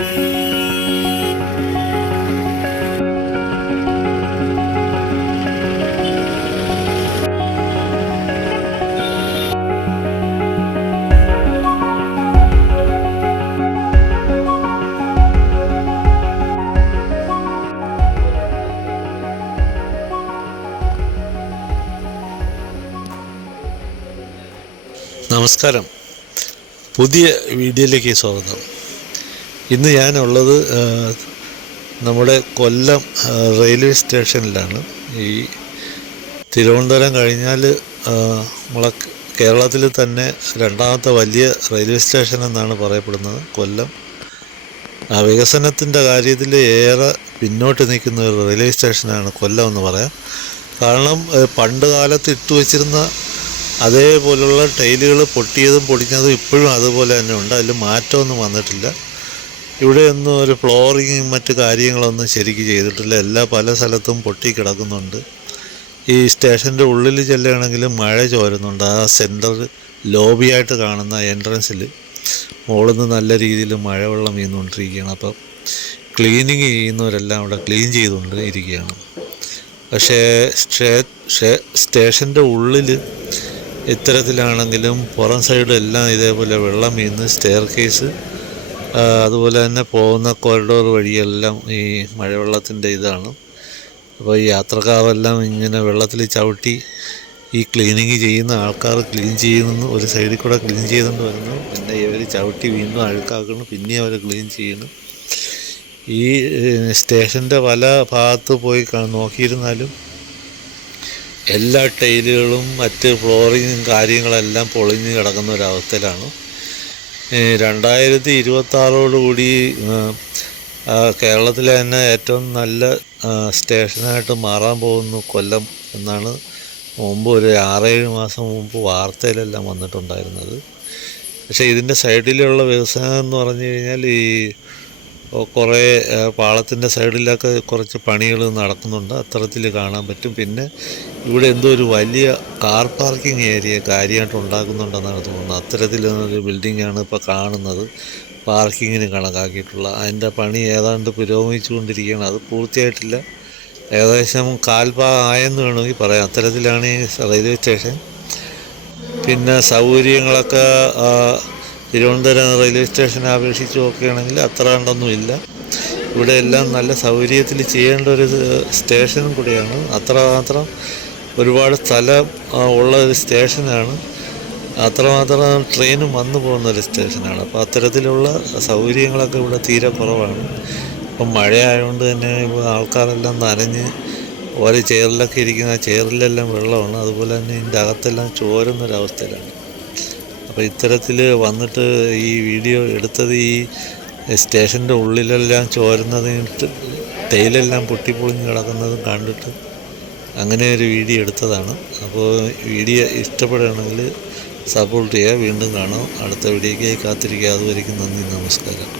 നമസ്കാരം, പുതിയ വീഡിയോയിലേക്ക് സ്വാഗതം. ഇന്ന് ഞാനുള്ളത് നമ്മുടെ കൊല്ലം റെയിൽവേ സ്റ്റേഷനിലാണ്. ഈ തിരുവനന്തപുരം കഴിഞ്ഞാൽ നമ്മളെ കേരളത്തിൽ തന്നെ രണ്ടാമത്തെ വലിയ റെയിൽവേ സ്റ്റേഷൻ എന്നാണ് പറയപ്പെടുന്നത് കൊല്ലം. വികസനത്തിൻ്റെ കാര്യത്തിൽ ഏറെ പിന്നോട്ട് നിൽക്കുന്ന ഒരു റെയിൽവേ സ്റ്റേഷനാണ് കൊല്ലം എന്ന് പറയാം. കാരണം പണ്ട് കാലത്ത് ഇട്ടു വച്ചിരുന്ന അതേപോലുള്ള ടൈലുകൾ പൊട്ടിയതും പൊടിഞ്ഞതും ഇപ്പോഴും അതുപോലെ തന്നെ ഉണ്ട്. അതിൽ മാറ്റമൊന്നും വന്നിട്ടില്ല. ഇവിടെയൊന്നും ഒരു ഫ്ലോറിങ്ങും മറ്റു കാര്യങ്ങളൊന്നും ശരിക്കും ചെയ്തിട്ടില്ല. പല സ്ഥലത്തും പൊട്ടി കിടക്കുന്നുണ്ട്. ഈ സ്റ്റേഷൻ്റെ ഉള്ളിൽ ചെല്ലുകയാണെങ്കിലും മഴ ചോരുന്നുണ്ട്. ആ സെൻറ്റർ ലോബിയായിട്ട് കാണുന്ന എൻട്രൻസിൽ മുകളിൽ നിന്ന് നല്ല രീതിയിൽ മഴവെള്ളം വീണുകൊണ്ടിരിക്കുകയാണ്. അപ്പം ക്ലീനിങ് ചെയ്യുന്നവരെല്ലാം അവിടെ ക്ലീൻ ചെയ്തുകൊണ്ട് ഇരിക്കുകയാണ്. പക്ഷേ സ്റ്റേഷൻ്റെ ഉള്ളിൽ ഇത്തരത്തിലാണെങ്കിലും പുറം സൈഡെല്ലാം ഇതേപോലെ വെള്ളം വീണ് സ്റ്റെയർ കേസ്, അതുപോലെ തന്നെ പോകുന്ന കോറിഡോർ വഴിയെല്ലാം ഈ മഴവെള്ളത്തിൻ്റെ ഇതാണ്. അപ്പോൾ ഈ യാത്രക്കാരെല്ലാം ഇങ്ങനെ വെള്ളത്തിൽ ചവിട്ടി ഈ ക്ലീനിങ് ചെയ്യുന്ന ആൾക്കാർ ക്ലീൻ ചെയ്യുന്നു, ഒരു സൈഡിൽ കൂടെ ക്ലീൻ ചെയ്തുകൊണ്ട് വരുന്നു. പിന്നെ ഇവർ ചവിട്ടി വീണ്ടും അഴുക്കാക്കുന്നു, പിന്നെയും അവർ ക്ലീൻ ചെയ്യുന്നു. ഈ സ്റ്റേഷൻ്റെ പല ഭാഗത്ത് പോയി നോക്കിയിരുന്നാലും എല്ലാ ടൈലുകളും മറ്റ് ഫ്ലോറിങ്ങും കാര്യങ്ങളെല്ലാം പൊളിഞ്ഞ് കിടക്കുന്ന ഒരവസ്ഥയിലാണ്. 2026 കേരളത്തിലെ തന്നെ ഏറ്റവും നല്ല സ്റ്റേഷനായിട്ട് മാറാൻ പോകുന്നു കൊല്ലം എന്നാണ് മുമ്പ് ഒരു 6-7 മാസം മുമ്പ് വാർത്തയിലെല്ലാം വന്നിട്ടുണ്ടായിരുന്നത്. പക്ഷേ ഇതിൻ്റെ സൈഡിലുള്ള വ്യവസായം എന്ന് പറഞ്ഞു കഴിഞ്ഞാൽ ഈ കുറേ പാളത്തിൻ്റെ സൈഡിലൊക്കെ കുറച്ച് പണികൾ നടക്കുന്നുണ്ട്, അത്തരത്തിൽ കാണാൻ പറ്റും. പിന്നെ ഇവിടെ എന്തോ ഒരു വലിയ കാർ പാർക്കിംഗ് ഏരിയ കാര്യമായിട്ട് ഉണ്ടാക്കുന്നുണ്ടെന്നാണ് തോന്നുന്നത്. അത്തരത്തിലൊരു ബിൽഡിങ്ങാണ് ഇപ്പോൾ കാണുന്നത്, പാർക്കിങ്ങിന് കണക്കാക്കിയിട്ടുള്ള. അതിൻ്റെ പണി ഏതാണ്ട് പുരോഗമിച്ചുകൊണ്ടിരിക്കുകയാണ്. അത് പൂർത്തിയായിട്ടില്ല, ഏകദേശം കാൽഭാഗമായെന്ന് വേണമെങ്കിൽ പറയാം. അത്തരത്തിലാണ് ഈ റെയിൽവേ സ്റ്റേഷൻ. പിന്നെ സൗകര്യങ്ങളൊക്കെ തിരുവനന്തപുരം റെയിൽവേ സ്റ്റേഷനെ അപേക്ഷിച്ച് നോക്കുകയാണെങ്കിൽ അത്ര കണ്ടൊന്നുമില്ല. ഇവിടെ എല്ലാം നല്ല സൗകര്യത്തിൽ ചെയ്യേണ്ട ഒരു സ്റ്റേഷനും കൂടിയാണ്. അത്രമാത്രം ഒരുപാട് സ്ഥലം ഉള്ള ഒരു സ്റ്റേഷനാണ്. അത്രമാത്രം ട്രെയിനും വന്നു പോകുന്നൊരു സ്റ്റേഷനാണ്. അപ്പോൾ അത്തരത്തിലുള്ള സൗകര്യങ്ങളൊക്കെ ഇവിടെ തീരെ കുറവാണ്. ഇപ്പം മഴയായതുകൊണ്ട് തന്നെ ആൾക്കാരെല്ലാം നനഞ്ഞ് ഓരോ ചെയറിലൊക്കെ ഇരിക്കുന്ന ചെയറിലെല്ലാം വെള്ളമാണ്. അതുപോലെ തന്നെ ഇതിൻ്റെ അകത്തെല്ലാം ചോരുന്നൊരവസ്ഥയിലാണ്. അപ്പോൾ ഇത്തരത്തിൽ വന്നിട്ട് ഈ വീഡിയോ എടുത്തത് ഈ സ്റ്റേഷൻ്റെ ഉള്ളിലെല്ലാം ചോരുന്നതിട്ട് ടൈലെല്ലാം പൊട്ടിപ്പൊളിഞ്ഞ് കിടക്കുന്നതും കണ്ടിട്ട് അങ്ങനെ ഒരു വീഡിയോ എടുത്തതാണ്. അപ്പോൾ വീഡിയോ ഇഷ്ടപ്പെടുകയാണെങ്കിൽ സപ്പോർട്ട് ചെയ്യുക. വീണ്ടും കാണാം. അടുത്ത വീഡിയോയ്ക്കായി കാത്തിരിക്കുക. അതുവരെയ്ക്കും നന്ദി, നമസ്കാരം.